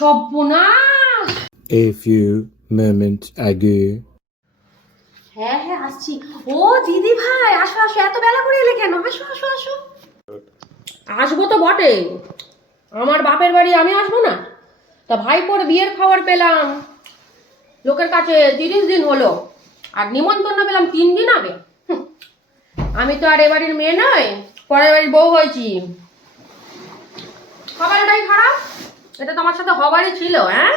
সর্বনাশ। A few moments ago. হ্যাঁ হ্যাঁ আসছি। ও দিদি ভাই আসো আসো, এত বেলা করে এলে কেন? আসো আসো আসো। আসবো তো বটে, আমার বাপের বাড়ি আমি আসবো না? তা ভাইপোর বিয়ের খবর পেলাম লোকের কাছে 30 দিন হলো, আর নিমন্ত্রণ পেলাম 3 দিন আগে। আমি তো আর এ বাড়ির মেয়ে নয়, পরের বাড়ির বউ হয়েছি। খবরটাই খারাপ, এটা তোমার সাথে হবারই ছিল। হ্যাঁ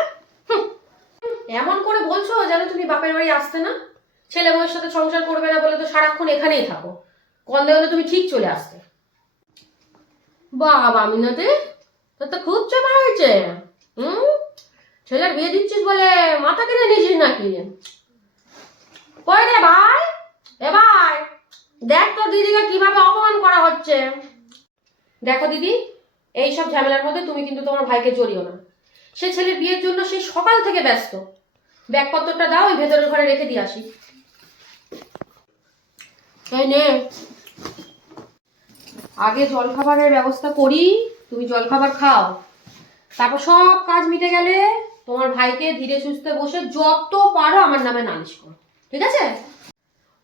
এমন করে বলছো যেন তুমি বাপের বাড়ি আসতে না, ছেলে বউয়ের সাথে সংসার করবে না বলে তো সারাক্ষণ এখানেই থাকো, কন্দে হলে তুমি ঠিক চলে আসতে। বাবা মিনতি, তোর তো খুব চাপা হয়েছে। ছেলের বিয়ে দিচ্ছিস বলে মাথা কিনে নিয়েছিস নাকি? কই রে ভাই, এ ভাই দেখ তোর দিদিকে কিভাবে অপমান করা হচ্ছে। দেখো দিদি, এইসব ঝামেলার মধ্যে তুমি কিন্তু তোমার ভাইকে জড়িও না। সে ছেলের বিয়ের জন্য সেই সকাল থেকে ব্যস্ত। ব্যাগপত্রটা দাও, ওই ভেতরের ঘরে রেখে দিয়ে আসি। এই নে, আগে জলখাবারের ব্যবস্থা করি, তুমি জলখাবার খাও, তারপর সব কাজ মিটে গেলে তোমার ভাইকে ধীরে সুস্থে বসে যত পারো আমার নামে নালিশ করো, ঠিক আছে?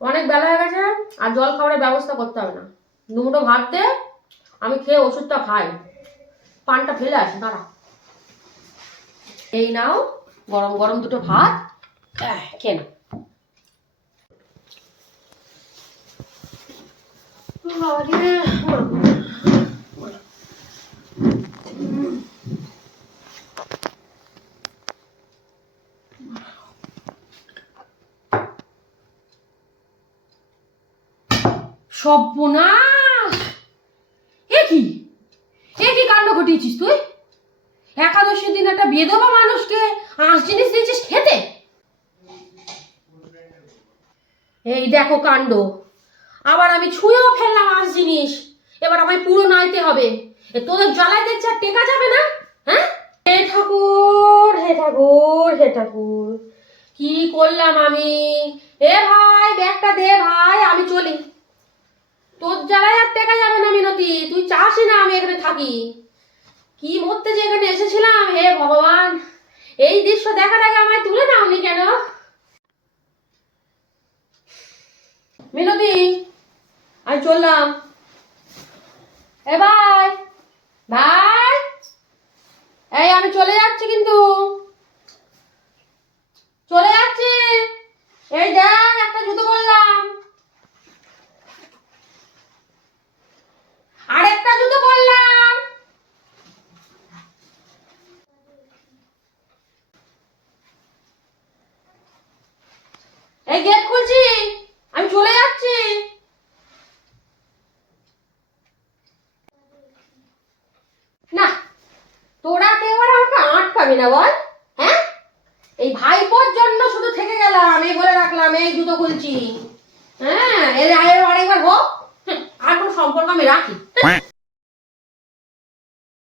অনেক বেলা হয়ে গেছে, আর জল খাবারের ব্যবস্থা করতে হবে না। দুটো ভাত দে, আমি খেয়ে ওষুধটা খাই। পানটা ফেলে আসি, দাঁড়া। এই নাও গরম গরম দুটো ভাত, খেয়ে নাও। সর্বনাশ, এ কি কাণ্ড ঘটিয়েছিস তুই? একাদশীর দিন একটা বিধবা মানুষকে আঁশ জিনিস দিয়েছিস খেতে। এই দেখো কাণ্ড, আবার আমি ছুঁয়েও ফেললাম আঁশ জিনিস, এবার আমায় পুরো নাইতে হবে। তোদের জ্বালায় দেখছে আর টেকা যাবে না। হ্যাঁ, হে ঠাকুর হে ঠাকুর হে ঠাকুর, কি করলাম আমি? এ ভাই ব্যাগটা দে ভাই, আমি চলি। তোর জ্বালায় আর টেকা যাবে না মিনতি, তুই চাসই না আমি এখানে থাকি। কি মরতে যে এখানে এসেছিলাম, হে ভগবান, এই দৃশ্য দেখার আগে আমায় তুলে নাওনি কেন? মিনতি, আমি চললাম। এ ভাই ভাই, এই আমি চলে যাচ্ছি, কিন্তু চলে যাচ্ছি। এই দেখ একটা জুতো বললাম, আরেকটা জুতো বললাম। এই গেট খুলছি, আমি চলে যাচ্ছি। না, তোরা কেউ আর আমাকে আটকাবি না বল। হ্যাঁ, এই ভাইপোর জন্য শুধু থেকে গেলাম, এই বলে রাখলাম এই জুতো খুলছি। হ্যাঁ, এর আরেকবার হোক, আর কোনো সম্পর্ক আমি রাখি।